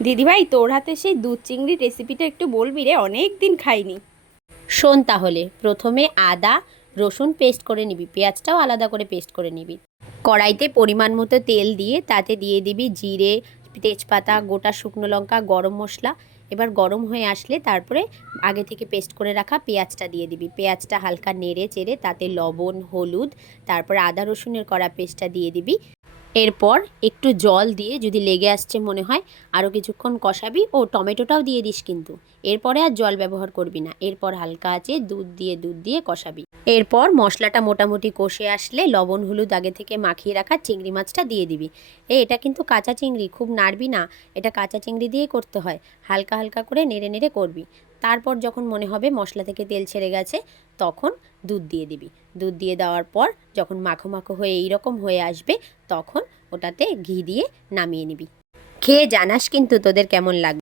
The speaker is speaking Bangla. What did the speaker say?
দিদিভাই, তোর হাতে সেই দুধ চিংড়ি রেসিপিটা একটু বলবি রে, অনেক দিন খাইনি। শোন তাহলে, প্রথমে আদা রসুন পেস্ট করে নিবি, পেঁয়াজটাও আলাদা করে পেস্ট করে নিবি। কড়াইতে পরিমাণ মতো তেল দিয়ে তাতে দিয়ে দিবি জিরে, তেজপাতা, গোটা শুকনো লঙ্কা, গরম মশলা। এবার গরম হয়ে আসলে তারপরে আগে থেকে পেস্ট করে রাখা পেঁয়াজটা দিয়ে দিবি। পেঁয়াজটা হালকা নেড়ে চেড়ে তাতে লবণ, হলুদ, তারপরে আদা রসুনের কড়া পেস্টটা দিয়ে দিবি। এরপর একটু জল দিয়ে, যদি লেগে আসছে মনে হয়, আরও কিছুক্ষণ কষাবি। ও টমেটোটাও দিয়ে দিস কিন্তু। এরপরে আর জল ব্যবহার করবি না। এরপর হালকা আঁচে দুধ দিয়ে কষাবি। এরপর মশলাটা মোটামুটি কষে আসলে লবণ হলুদ আগে থেকে মাখিয়ে রাখা চিংড়ি মাছটা দিয়ে দিবি। এটা কিন্তু কাঁচা চিংড়ি, খুব নাড়বি না। এটা কাঁচা চিংড়ি দিয়ে করতে হয়। হালকা হালকা করে নেড়ে নেড়ে করবি। তারপর যখন মনে হবে মশলা থেকে তেল ছেড়ে গেছে, তখন দুধ দিয়ে দিবি। দুধ দিয়ে দেওয়ার পর যখন মাখো মাখো হয়ে এইরকম হয়ে আসবে, তখন ওটাতে ঘি দিয়ে নামিয়ে নিবি। খেয়ে জানাস কিন্তু তোদের কেমন লাগবে।